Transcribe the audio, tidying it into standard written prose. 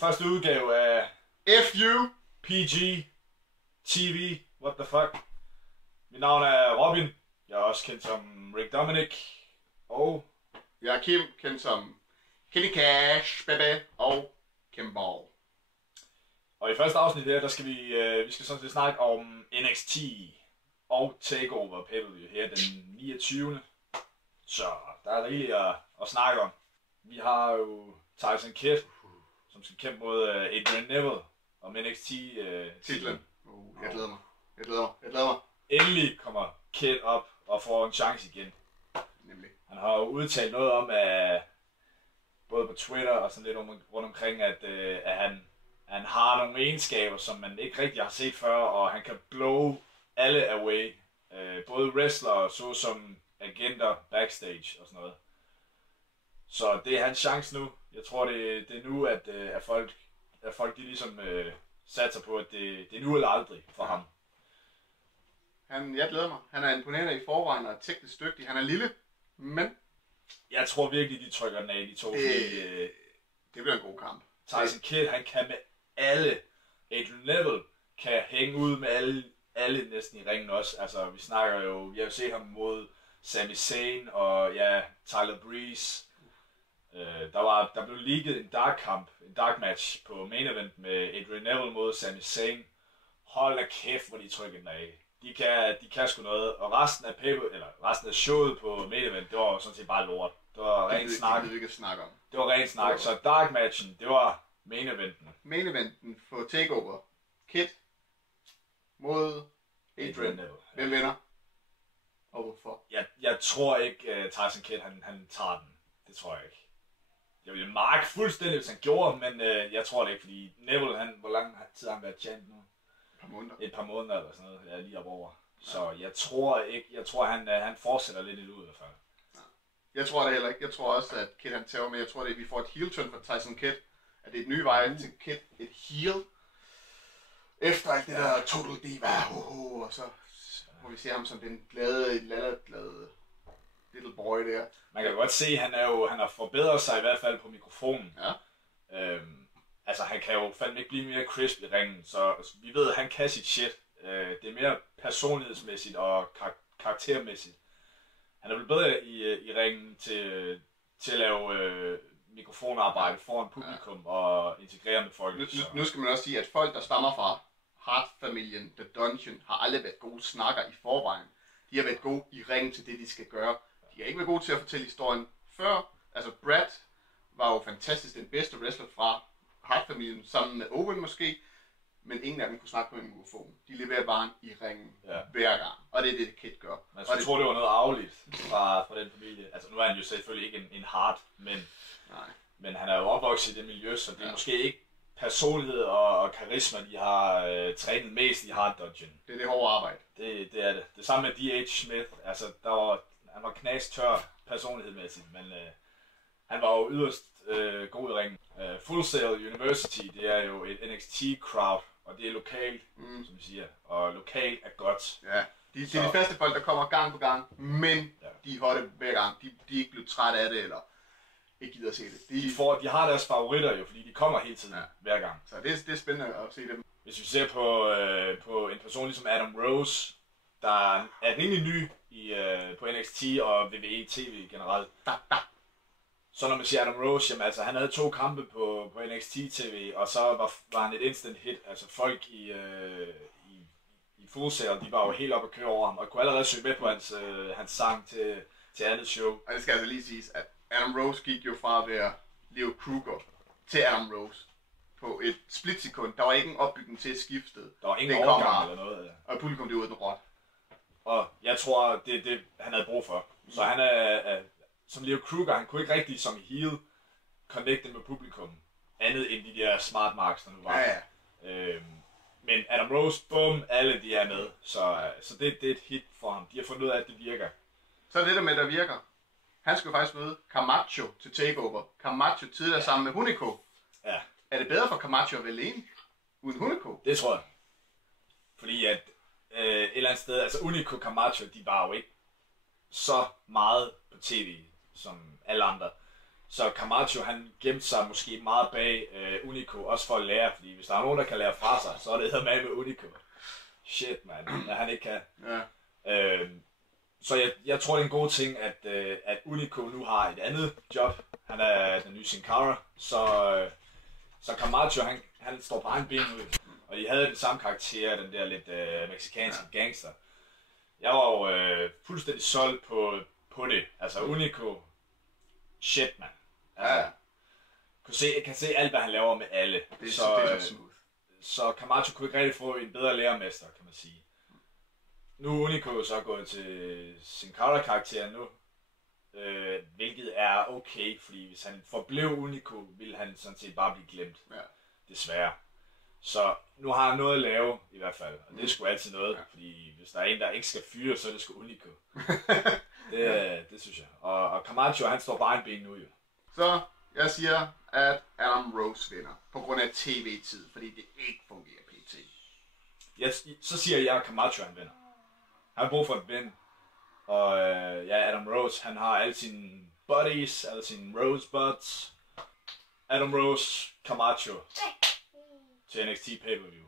første udgave af FU PG TV. What the fuck? Mit navn er Robin. Jeg er også kendt som Rick Dominic. Og jeg er Kim, kendt som Kenny Cash, baby, og Kim Ball. Og i første afsnit her, der skal vi skal sådan set snakke om NXT og TakeOver pay-per-view her den 29. Så der er rigeligt at snakke om. Vi har jo Tyson Kidd, som skal kæmpe mod Adrian Neville om NXT-titlen. Jeg glæder mig. Endelig kommer Kidd op og får en chance igen. Nemlig. Han har jo udtalt noget om, at både på Twitter og sådan lidt rundt omkring, at han har nogle egenskaber, som man ikke rigtig har set før, og han kan blow alle away. Både wrestlere, såsom agenter, backstage og sådan noget. Så det er hans chance nu. Jeg tror, det er nu, at folk de ligesom satser på, at det er nu eller aldrig for ham. Jeg glæder mig. Han er imponerende i forvejen og teknisk dygtig. Han er lille, men jeg tror virkelig, de trykker den af, de to. Det bliver en god kamp. Tyson Kidd, han kan med alle. Adrian Neville kan hænge ud med alle næsten i ringen også. Altså, vi snakker jo, jeg har set ham mod Sami Zayn og ja, Tyler Breeze. Der blev leaget en dark match på main event med Adrian Neville mod Sami Zayn. Hold da kæft, hvor de trykker den af. De kan sgu noget, og resten af showet på main event, det var sådan set bare lort. Det var rent snak. Det var rent snak, så dark matchen, det var main eventen. Main eventen for TakeOver. Kidd mod Adrian Neville. Hvem vinder? Og hvorfor? Jeg tror ikke, Tyson Kidd, han tager den. Det tror jeg ikke. Jeg ville mark fuldstændig, hvis han gjorde, men jeg tror det ikke, fordi Neville, hvor lang tid har han været champ nu? Et par måneder eller sådan noget, jeg er lige op over. Så jeg tror han fortsætter lidt ud i hvert fald. Ja. Jeg tror det heller ikke. Jeg tror også, at Kidd han tager med. Jeg tror, at vi får et heel turn for Tyson Kidd. At det er et nye vej til Kidd. Et heel. Efter alt det der Total Diva. Og så må vi se ham som den glade little boy der. Man kan godt se, at han har forbedret sig i hvert fald på mikrofonen. Ja. Altså, han kan jo fandme ikke blive mere crisp i ringen, så vi ved, at han kan sit shit. Det er mere personlighedsmæssigt og karaktermæssigt. Han er blevet bedre i ringen til at lave mikrofonarbejde foran publikum og integrere med folk. Nu skal man også sige, at folk, der stammer fra Hart-familien, The Dungeon, har aldrig været gode snakker i forvejen. De har været gode i ringen til det, de skal gøre. De har ikke været gode til at fortælle historien før. Altså, Brad var jo fantastisk den bedste wrestler fra Hart-familien, sammen med Owen måske, men ingen af dem kunne snakke på en mikrofon. De leverer varen i ringen hver gang, og det er det, Kidd gør. Man skulle tro, det var noget arveligt fra den familie. Altså, nu er han jo selvfølgelig ikke en Hart, men han er jo opvokset i det miljø, så det er måske ikke personlighed og karisma, de har trænet mest i Hart Dungeon. Det er det hårde arbejde. Det er det. Det samme med D.H. Smith, altså han var knastør personlighedsmæssigt, men han var jo yderst god i ringen. Full Sail University, det er jo et NXT-crowd, og det er lokalt, som vi siger, og lokalt er godt. Ja, det er de faste folk, der kommer gang på gang, men de er hotte hver gang. De er ikke blevet trætte af det, eller ikke gider at se det. De har deres favoritter jo, fordi de kommer hele tiden, hver gang. Så det er spændende at se dem. Hvis vi ser på en person ligesom Adam Rose, der er rimelig ny på NXT og WWE TV generelt. Så når man siger Adam Rose, jamen, altså, han havde 2 kampe på NXT TV, og så var han et instant hit. Altså folk i Full Sail, de var jo helt oppe at køre over ham, og kunne allerede søge med på hans sang til andet show. Og det skal altså lige siges, at Adam Rose gik jo fra at være Leo Kruger til Adam Rose på et splitsekund. Der var ikke en opbygning til skiftet. Der var ingen overgang eller noget. Og publikum det var uden råt. Og jeg tror, det er det, han havde brug for. Så han er som Leo Kruger, han kunne ikke rigtig som heel connecte med publikum, andet end de der smart marks, der nu var. Men Adam Rose, bum, alle de er med, så det er et hit for ham. De har fundet ud af, at det virker. Så er det der med, der virker. Han skulle faktisk møde Camacho til TakeOver. Camacho tidligere sammen med Hunico. Ja. Er det bedre for Camacho at vælge en uden Hunico? Det tror jeg. Fordi at et eller andet sted, altså Hunico og Camacho, de var jo ikke så meget på tv som alle andre. Så Camacho, han gemte sig måske meget bag Unico, også for at lære, fordi hvis der er nogen, der kan lære fra sig, så er det med Unico. Shit, man, at han ikke kan. Ja. Så jeg tror, det er en god ting, at Unico nu har et andet job. Han er den nye Sin Cara, så Camacho, han står på egen ben nu. Og de havde den samme karakter, den der lidt mexicanske gangster. Jeg var jo fuldstændig solgt på det. Altså Unico, shit, man. Altså, kan se alt, hvad han laver med alle. Det er så smooth. Så Camacho kunne ikke rigtig få en bedre lærermester, kan man sige. Nu er Unico så gået til Sin Cara-karakteren nu. Hvilket er okay, fordi hvis han forblev Unico, ville han sådan set bare blive glemt. Ja. Desværre. Så nu har han noget at lave, i hvert fald. Og det er sgu altid noget, fordi hvis der er en, der ikke skal fyre, så er det sgu Unico. det synes jeg. Og Camacho, han står bare en ben nu jo. Så jeg siger, at Adam Rose vinder, på grund af tv-tid, fordi det ikke fungerer pt. Så siger jeg, at Camacho, han vinder. Han har brug for et vind. Og Adam Rose, han har alle sine buddies, alle sine rosebuds. Adam Rose, Camacho til NXT pay-per-view.